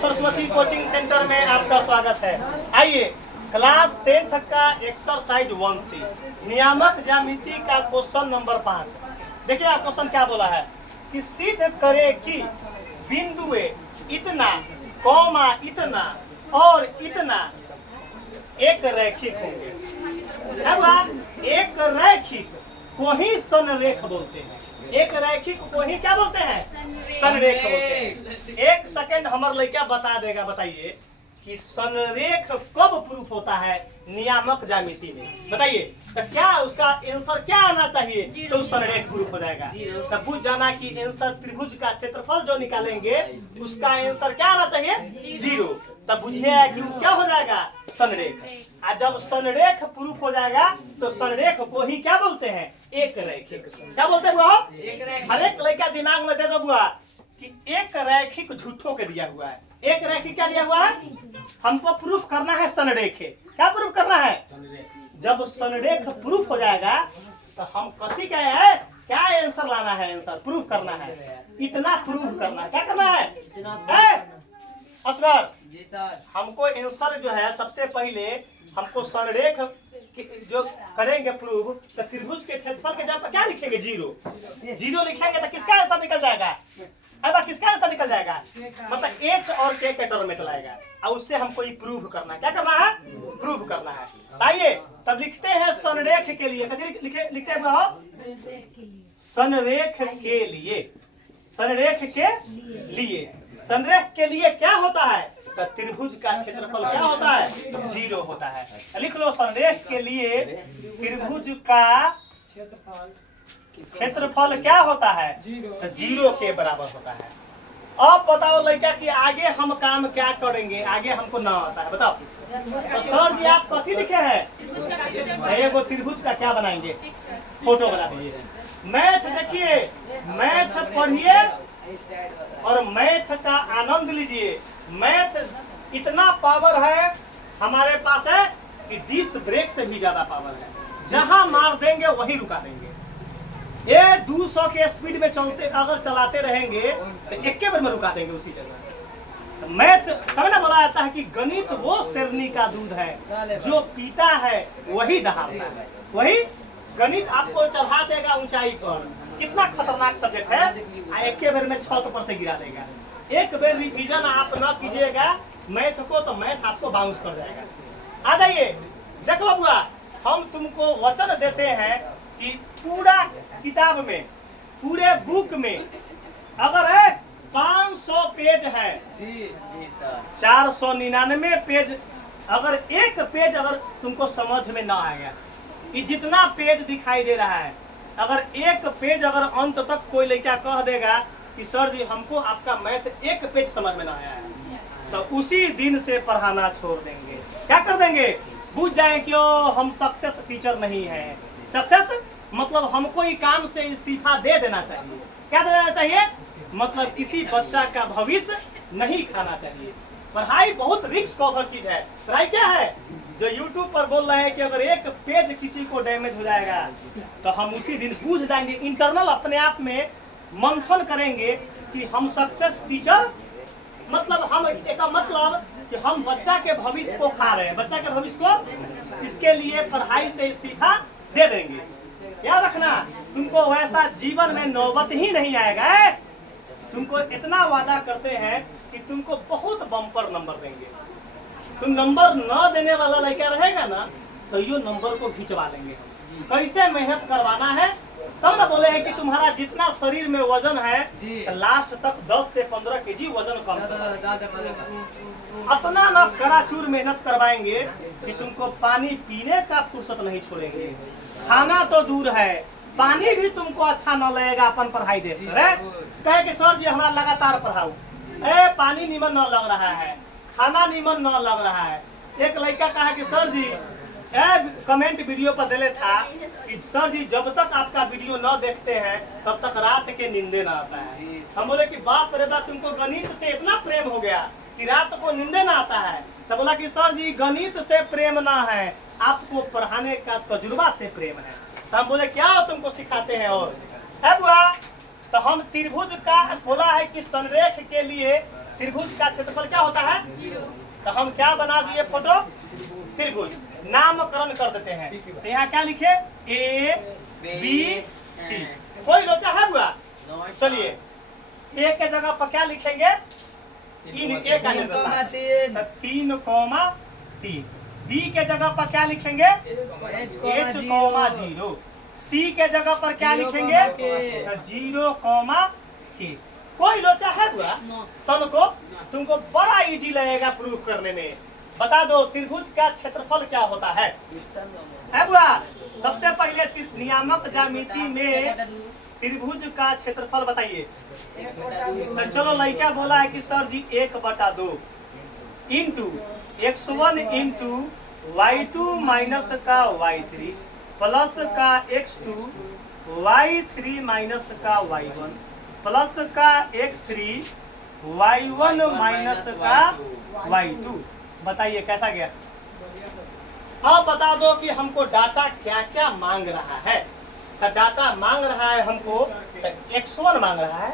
Saraswati coaching centre में आपका स्वागत है। आइए क्लास 10th का एक्सरसाइज 1C नियामक ज्यामिति का क्वेश्चन नंबर 5। देखिए आप क्वेश्चन क्या बोला है कि सिद्ध करे कि बिंदुए इतना कौमा इतना और इतना एक रैखिक होंगे। क्या हुआ? एक रैखिक को ही संरेख बोलते हैं। एक रैखिक को ही क्या बोलते हैं? संरेख बोलते हैं। एक सेकंड हमारे लड़का बता देगा। बताइए कि संरेख कब प्रूफ होता है नियामक ज्यामिति में? बताइए तो क्या उसका आंसर क्या आना चाहिए तो संरेख प्रूफ हो जाएगा। तब बुझ जाना कि आंसर त्रिभुज का क्षेत्रफल जो निकालेंगे उसका आंसर क्या आना चाहिए? 0। तब बुझिए कि क्या हो जाएगा? संरेख। और जब संरेख प्रूफ हो जाएगा तो संरेख को ही क्या बोलते हैं? एक रैखिक। क्या बोलते हैं बुआ? हर एक लड़का दिमाग में दे दो बुआ कि एक रैखिक झूठों के दिया हुआ है। एक रैखिक क्या दिया हुआ है? हमको प्रूफ करना है संरेख। क्या प्रूफ करना है? जब संरेख प्रूफ हो जाएगा तो हम कथी कहे हैं? क्या आंसर लाना है? आंसर प्रूफ करना है। इतना प्रूफ करना है। क्या करना है? असगर जी सर, हमको आंसर जो है सबसे पहले हमको संरेख जो करेंगे प्रूव तो त्रिभुज के क्षेत्रफल के जगह पर क्या लिखेंगे? 0 लिखेंगे तो किसका आंसर निकल जाएगा? अब किसका आंसर निकल जाएगा? मतलब H और K के टर्म में चलाएगा और उससे हमको ये प्रूव करना है। क्या करना है? प्रूव करना है। आइए तब लिखते हैं संरेख के लिए। लिखते हैं संरेख के लिए। संरेख के लिए संरेख के लिए क्या होता है? तो त्रिभुज का क्षेत्रफल क्या होता है? 0 होता है। लिख लो संरेख के लिए त्रिभुज का क्षेत्रफल क्या होता है? तो 0 के बराबर होता है। अब बताओ लड़का कि आगे हम काम क्या करेंगे? आगे हमको ना आता है। बताओ तो सर जी आप कथी लिखे हैं? एगो त्रिभुज का क्या बनाएंगे? फोटो बना दीजिए। मैथ देखिए, मैथ पढ़िए और मैथ का आनंद लीजिए। मैथ इतना पावर है हमारे पास है कि डिस्क ब्रेक से भी ज्यादा पावर है। जहां मार देंगे वहीं रुका देंगे। ये 200 के स्पीड में चलते अगर चलाते रहेंगे तो एक बार में रुका देंगे उसी जगह। मैथ तब ना बोला जाता है कि गणित वो शेरनी का दूध है जो पीता है वही दहाड़ता है। वही गणित आपको चढ़ा देगा ऊंचाई पर। कितना खतरनाक सब्जेक्ट है। एक बार में छत पर से गिरा देगा। एक बार रिवीजन आप न कीजिएगा मैथ को तो मैथ आपको बाउंस कर जाएगा। आ जाइए देख लो बुआ, हम तुमको वचन देते हैं कि पूरा किताब में, पूरे बुक में अगर है 500 पेज है, जी सर, 499 पेज, अगर एक पेज अगर तुमको समझ में ना आएगा, कि जितना पेज दिखाई दे रहा है, अगर एक पेज अगर अंत तक कोई लड़का कह देगा कि सर जी हमको आपका मैथ एक पेज समझ में ना आया है, तो उसी दिन से पढ़ाना छोड़ देंगे। क्या कर देंगे? बुझ जाए कि हम सक्सेस टीचर नहीं है। सक्सेस मतलब हमको ही काम से इस्तीफा दे देना चाहिए। क्या दे देना चाहिए? मतलब किसी बच्चा का भविष्य नहीं खाना चाहिए। पढ़ाई बहुत रिस्क कवर चीज है। पढ़ाई क्या है? जो YouTube पर बोल रहे हैं कि अगर एक पेज किसी को डैमेज हो जाएगा तो हम उसी दिन बूझ जाएंगे। इंटरनल अपने आप में मंथन करेंगे कि हम सक्सेस टीचर मतलब हम एक मतलब कि हम बच्चा के भविष्य को खा रहे हैं। बच्चा के भविष्य को, इसके लिए पढ़ाई से इस्तीफा दे देंगे। याद रखना तुमको वैसा जीवन में नौबत ही नहीं आएगा। तुमको इतना वादा करते हैं कि तुमको बहुत बम्पर नंबर देंगे। तुम नंबर न देने वाला लड़का रहेगा ना तो यो नंबर को खिंचवा लेंगे। कैसे मेहनत करवाना है तब ना बोले हैं कि तुम्हारा जितना शरीर में वजन है तो लास्ट तक 10 से 15 केजी वजन कम अपना ना कराचूर मेहनत करवाएंगे कि तुमको पानी पीने का फुर्सत नहीं छोड़ेंगे। खाना तो दूर है, पानी भी तुमको अच्छा न लगेगा। अपन पढ़ाई देख कहे कि सर जी हमारा लगातार पढ़ाओ, पानी नीमन न लग रहा है, खाना नीमन न लग रहा है। एक लड़का कहा कि सर जी कमेंट वीडियो पर दिले था कि सर जी जब तक आपका वीडियो न देखते हैं तब तक रात के नींदे ना आता है। हम बोले कि बाप रे बाप तुमको गणित से इतना प्रेम हो गया कि रात को नींदे ना आता है। तो बोला कि सर जी गणित से प्रेम ना है, आपको पढ़ाने का तजुर्बा से प्रेम है। तो हम बोले क्या तुमको सिखाते हैं? और है बुआ तो हम त्रिभुज का बोला है कि संरेख के लिए त्रिभुज का क्षेत्रफल क्या होता है? तो हम क्या बना दिए? फोटो त्रिभुज। नामकरण कर देते हैं। तो यहाँ क्या लिखे? A B C. कोई लोचा है बुआ? चलिए ए के जगह पर क्या लिखेंगे? इन ए का निर्देशांक 3,3। बी के जगह पर क्या लिखेंगे? h,0। सी के जगह पर क्या लिखेंगे? 0,k। कोई लोचा है बुआ? तुमको बड़ा इजी लगेगा प्रूफ करने में। बता दो त्रिभुज का क्षेत्रफल क्या होता है बुआ? सबसे पहले नियामक ज्यामिति में त्रिभुज का क्षेत्रफल बताइए। तो चलो लड़का बोला है कि सर जी 1/2 into x1 into y2 minus का y3 प्लस का x2 y3 माइनस का y1 प्लस का x3 y1 माइनस का y2। बताइए कैसा गया? अब बता दो कि हमको डाटा क्या क्या मांग रहा है। तो डाटा मांग रहा है हमको x1 मांग रहा है,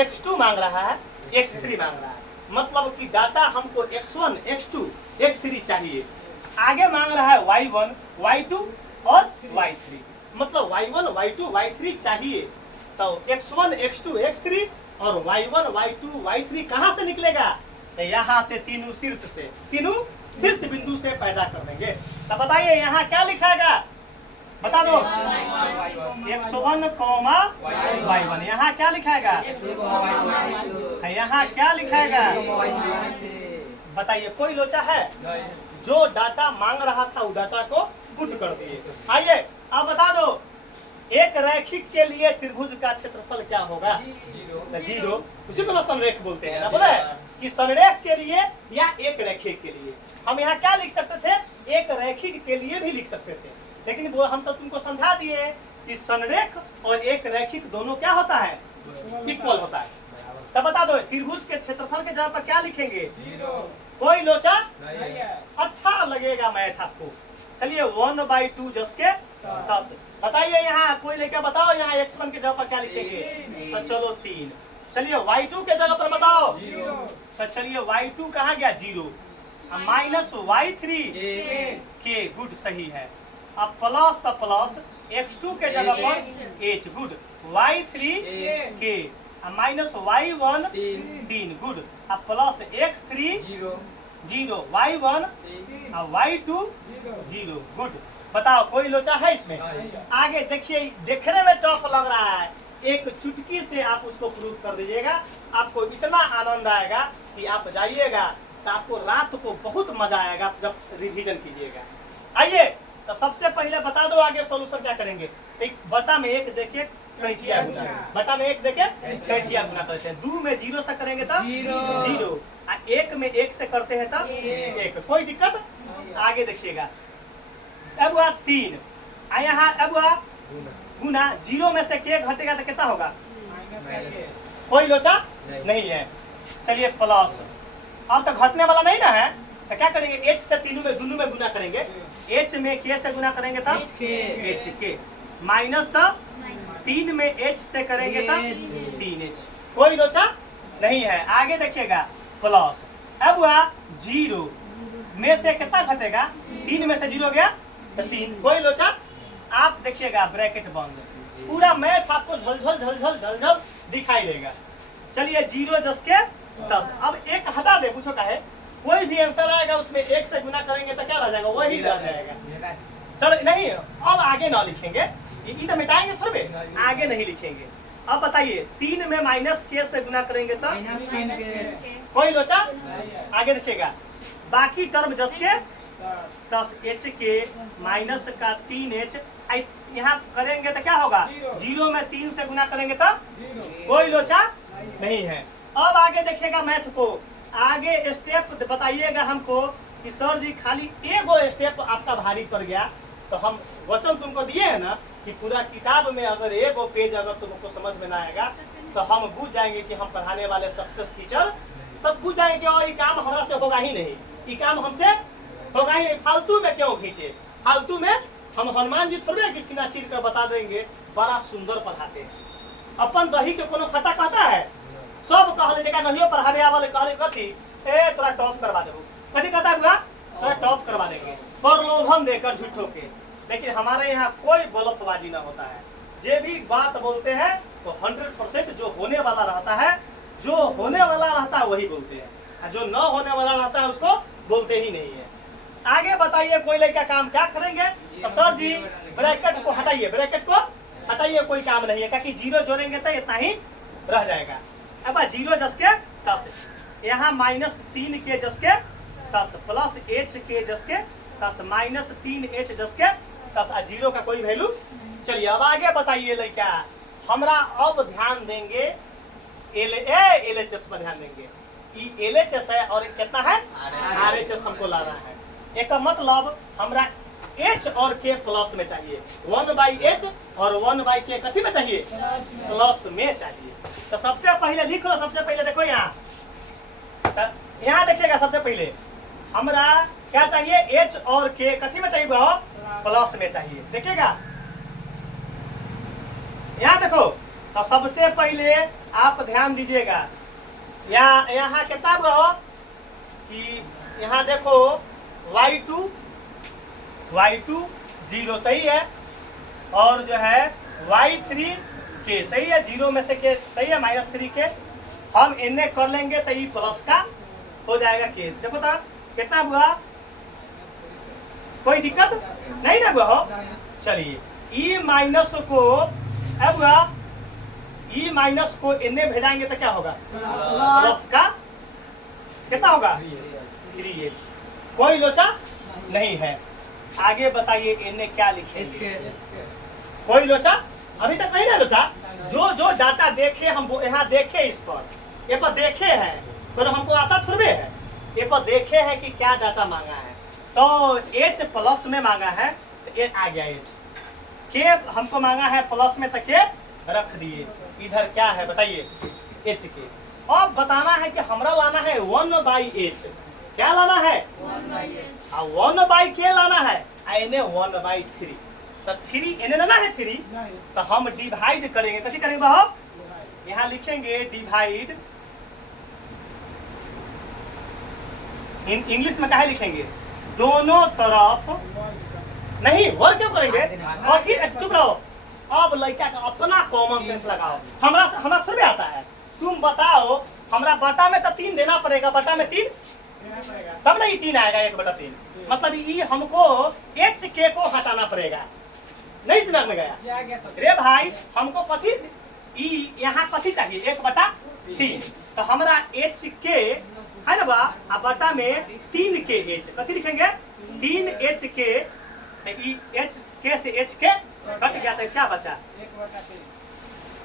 x2 मांग रहा है, x3 मांग रहा है। मतलब कि डाटा हमको x1, x2, x3 चाहिए। आगे मांग रहा है y1, y2 और y3। मतलब y1, y2, y3 चाहिए। तो x1, x2, x3 और y1, y2, y3 कहाँ से निकलेगा? तो यहाँ से तीनों शीर्ष बिंदु से पैदा कर देंगे। तो बताइए यहाँ क्या लिखाएगा? बता दो। x1, y1। यहाँ क्या लिखाएगा? यहाँ क्या लिखाएगा? बताइए कोई लोचा है? जो डाटा मांग रहा था वो डाटा को पुट कर दिए। आइए अब बता दो एक रैखिक के लिए त्रिभुज का क्षेत्रफल क्या होगा? 0। उसी को संरेख बोलते हैं ना। बोले कि संरेख के लिए या एक रैखिक के लिए। हम यहाँ क्या लिख सकते थे? एक रैखिक के लिए भी लिख सकते थे, लेकिन वो हम तो तुमको समझा दिए कि संरेख और एक रैखिक दोनों क्या होता है? इक्वल होता है। तब बता दो त्रिभुज के क्षेत्रफल के जगह पर क्या लिखेंगे? 0। कोई लोचा? अच्छा लगेगा मैथ आपको। चलिए 1/2 जस के 10। बताइए यहाँ कोई लेके बताओ यहाँ x1 के जगह पर क्या लिखेंगे? तो चलो 3। चलिए y2 के जगह पर बताओ। तो चलिए y2 कहाँ गया? 0। Minus y3 k। गुड, सही है। अब प्लस तो प्लस x2 के जगह पर h। Good. y3 k minus y1 3। Good. अब plus x3 0 y1 y2 0। Good. बताओ कोई लोचा है इसमें? आगे देखिए, देखने में टफ लग रहा है, एक चुटकी से आप उसको प्रूव कर दीजिएगा। आपको इतना आनंद आएगा कि आप जाइएगा तो आपको रात को बहुत मजा आएगा जब रिवीजन कीजिएगा। आइए तो सबसे पहले बता दो आगे सॉल्यूशन क्या करेंगे। एक बटा में 1 देके कैंचिया गुना, बटा में 1 देके कैंचिया गुना करते हैं। 2 में 0 से करेंगे तब 0, 1 में 1 से करते हैं तब 1। कोई दिक्कत? आगे देखिएगा। अब हुआ 3, यहाँ अब हुआ गुना। 0 में से k घटेगा तो कितना होगा? कोई लोचा नहीं है। चलिए प्लस। अब तो घटने वाला नहीं ना है, तो क्या करेंगे? h से दोनों में गुना करेंगे। h में k से गुना करेंगे तब hk। माइनस तब 3 में h से करेंगे तब 3h। कोई लोचा नहीं है। आगे देखिएगा प्लस। अब हुआ 0 में से कितना घटेगा? 3 में से 0 गया तो 3। कोई लोचा? आप देखिएगा ब्रैकेट बंद, पूरा मैथ आपको झलझल दिखाई देगा। चलिए 0 जस के 10। अब 1 हटा दे, पूछो का है? कोई भी आंसर आएगा उसमें 1 से गुना करेंगे तो क्या रह जाएगा? वही रह जाएगा। चलो नहीं, अब आगे ना लिखेंगे, ये तो मिटाएंगे थोड़े, आगे नहीं लिखेंगे। अब बताइए 3 में माइनस k से गुना करेंगे तो कोई लोचा? आगे देखिएगा बाकी टर्म जस के 10h के माइनस का 3h। यहाँ करेंगे तो क्या होगा? 0 में 3 से गुना करेंगे तो कोई लोचा नहीं है। अब आगे देखिएगा मैथ को, आगे स्टेप बताइएगा हमको कि सर जी खाली एगो स्टेप आपका भारी पड़ गया। तो हम वचन तुमको दिए हैं ना कि पूरा किताब में अगर एगो पेज अगर तुमको समझ में ना आएगा तो हम बुझ जाएंगे कि हम पढ़ाने वाले सक्सेस टीचर, तब बुझ जाएंगे और ये काम हमारा से होगा ही नहीं, ये काम हमसे होगा ही नहीं। फालतू में क्यों खींचे? फालतू में हम हनुमान जी थोड़े कि सीना चीर कर बता देंगे, बड़ा सुंदर पढ़ाते हैं। अपन दही के कोनो खट्टा कहता है? सब कहले जगह नहीं पढ़ावे आवल कहले कथी ए तोरा टॉप करवा देबो कथी कहता बुआ तोरा टॉप करवा देंगे प्रलोभन देकर झूठों के। लेकिन हमारे यहाँ कोई गलतबाजी ना होता है, जे भी बात बोलते हैं तो 100% जो होने वाला रहता है, जो होने वाला रहता है वही बोलते हैं, और जो न होने वाला रहता है उसको बोलते ही नहीं है। आगे बताइए कोई लड़का काम क्या करेंगे? तो सर जी ब्रैकेट को हटाइए, ब्रैकेट को हटाइए, कोई काम नहीं है, क्योंकि जीरो जोड़ेंगे तो इतना ही रह जाएगा। अब जीरो जस के 10, यहाँ -3 के जस के 10 प्लस h के जस के 10 -3h जस के 10 और जीरो का कोई वैल्यू। चलिए अब आगे बताइए लड़का, हमरा अब ध्यान देंगे LHS पर ध्यान देंगे। ये LHS है और कितना है RHS हमको लाना है। एक मतलब हमरा h और k प्लस में चाहिए, 1/h और 1/k कथी में चाहिए? प्लस में चाहिए। तो सबसे पहले लिख लो, सबसे पहले देखो यहाँ देखिएगा, सबसे पहले हमरा क्या चाहिए? h और k कथी में चाहिए? प्लस में चाहिए। देखिएगा यहाँ देखो, तो सबसे पहले आप ध्यान दीजिएगा, यहाँ कितना हो कि यहाँ देखो y2 0 सही है, और जो है y3 k सही है, 0 में से k सही है, -3 के हम इन्हें कर लेंगे तो ये प्लस का हो जाएगा k। देखो तो कितना हुआ, कोई दिक्कत नहीं ना हुआ। चलिए ई माइनस को अब हुआ, ई माइनस को इन्हें भेजाएंगे तो क्या होगा? प्लस का कितना होगा? 3h। कोई लोचा नहीं है। आगे बताइए इन्हें क्या लिखेंगे? कोई लोचा अभी तक नहीं है लोचा। जो डाटा देखे हम यहाँ देखे, इस पर ये पर देखे हैं, तो हमको आता थोड़े है, ये पर देखे हैं कि क्या डाटा मांगा है। तो h प्लस में मांगा है तो ये आ गया h, के हमको मांगा है प्लस में, तो के रख दिए। इधर क्या है बताइए? h के। अब बताना है कि हमरा लाना है 1/h। क्या लाना है? 1/k लाना है, इन्हें 1/3। तो 3 इन्हें लाना है 3, तो हम डिवाइड करेंगे। कैसे करेंगे बाबू? यहाँ लिखेंगे डिवाइड, इंग्लिश में क्या लिखेंगे? दोनों तरफ नहीं, वर्ग क्यों करेंगे? और फिर चुप रहो। अब लड़का का अपना कॉमन सेंस लगाओ, हमरा थोड़ी आता है। तुम बताओ, हमरा बटा में तो 3 देना पड़ेगा, बटा में 3 तब नहीं 3 आएगा, 1/3। मतलब ये हमको HK को हटाना पड़ेगा। नहीं दिमाग में गया? रे भाई हमको कथी यहाँ कथी चाहिए? 1/3। तो हमरा HK है ना बा, बटा में 3KH कथी लिखेंगे? 3HK। HK से HK कट गया तो क्या बचा?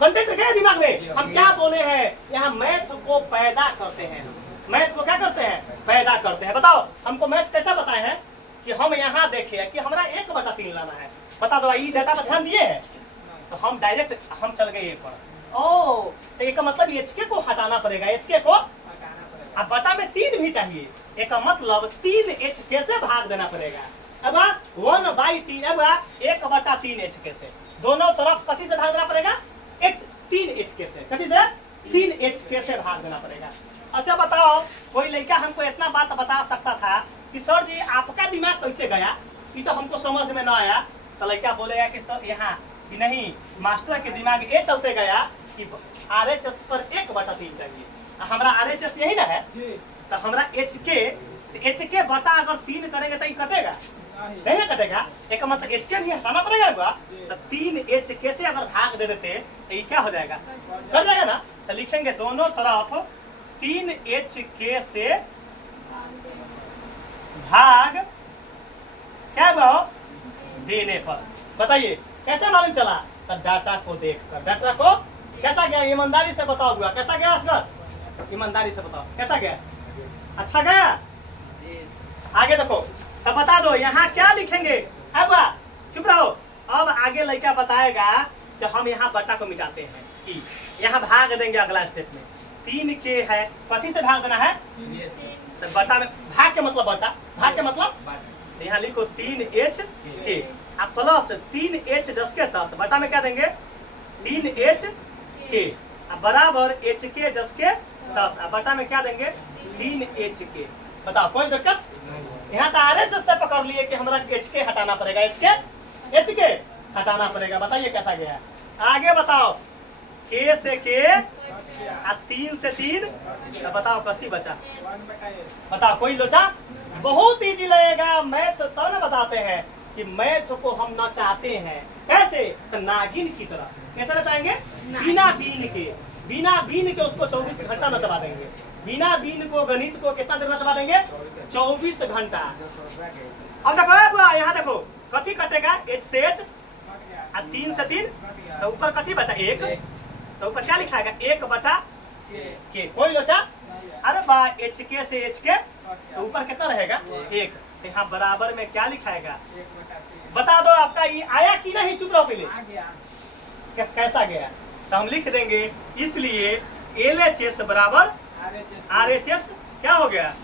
कंटेंट गया दिमाग में। हम क्या बोले हैं? यहाँ मैथ को पैदा करते हैं। मैथ को क्या करते हैं? पैदा करते हैं। बताओ हमको मैथ कैसा बताए हैं? कि हम यहाँ देखे कि हमारा 1/3 लाना है। बता दो, ये डाटा पर ध्यान दिए हैं तो हम डायरेक्ट हम चल गए ये पर। ओ तो एक मतलब HK को हटाना पड़ेगा, HK को, अब बटा में 3 भी चाहिए, एक मतलब 3HK से भाग देना पड़ेगा। अब 1/3, अब 1/3 HK से दोनों तरफ कथी से भाग देना पड़ेगा? 3HK से। कथी से? 3HK से भाग देना पड़ेगा। अच्छा बताओ, कोई लड़का हमको इतना बात बता सकता था कि सर जी आपका दिमाग कैसे गया? ये तो हमको समझ में ना आया। तो लड़का बोलेगा कि सर यहाँ कि नहीं, मास्टर के दिमाग ये चलते गया कि RHS पर 1/3 चाहिए। हमारा RHS यही ना है, तो हमारा HK बटा अगर 3 करेंगे तो ये कटेगा नहीं ना? कटेगा। एक मतलब HK भी हटाना पड़ेगा। तो 3HK से अगर भाग दे देते तो ये क्या हो जाएगा? कट जाएगा ना। तो लिखेंगे दोनों तरफ 3HK से भाग क्या हुआ देने पर। बताइए कैसे मालूम चला? तो डाटा को देखकर। डाटा को कैसा गया? ईमानदारी से बताओ हुआ कैसा गया? असगर ईमानदारी से बताओ कैसा गया? अच्छा गया? आगे देखो, तो बता दो यहाँ क्या लिखेंगे? अब चुप रहो। अब आगे लड़का बताएगा कि हम यहाँ बटा को मिटाते हैं, यहाँ भाग देंगे अगला स्टेप में। 3K है, कथी से भाग देना है? तो बटा में भाग के मतलब बटा, भाग के मतलब तो यहाँ लिखो 3HK प्लस 3H 10 के 10 बटा में क्या देंगे? 3HK। बराबर एच के जस के 10। अब बटा में क्या देंगे 3 एच के। बताओ कोई दिक्कत? यहाँ तो आर एच से पकड़ लिए कि हमारा एच के हटाना पड़ेगा, एच के हटाना पड़ेगा। बताइए कैसा गया। आगे बताओ के से के और 3 से 3। तो बताओ कथी बचा? बताओ कोई लोचा? बहुत इजी लगेगा। मैथ तब ना बताते हैं कि मैथ को हम नचाते हैं। कैसे? तो नागिन की तरह। कैसे नचाएंगे? बिना बीन के उसको 24 घंटा नचवा देंगे। बिना बीन को गणित को कितना देर नचवा देंगे? 24 घंटा। अब देखो यहाँ देखो कथी कटेगा? एच से एच और 3 से 3। तो ऊपर कथी बचा? 1। तो ऊपर क्या लिखाएगा? 1 बटा के। कोई लोचा? अरे बा एच के से एच के। तो ऊपर कितना रहेगा? 1। तो यहाँ बराबर में क्या लिखाएगा? बता दो आपका ये आया कि नहीं? चुप रहो पहले। कैसा गया? तो हम लिख देंगे इसलिए LHS बराबर RHS क्या हो गया?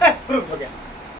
प्रूफ हो गया।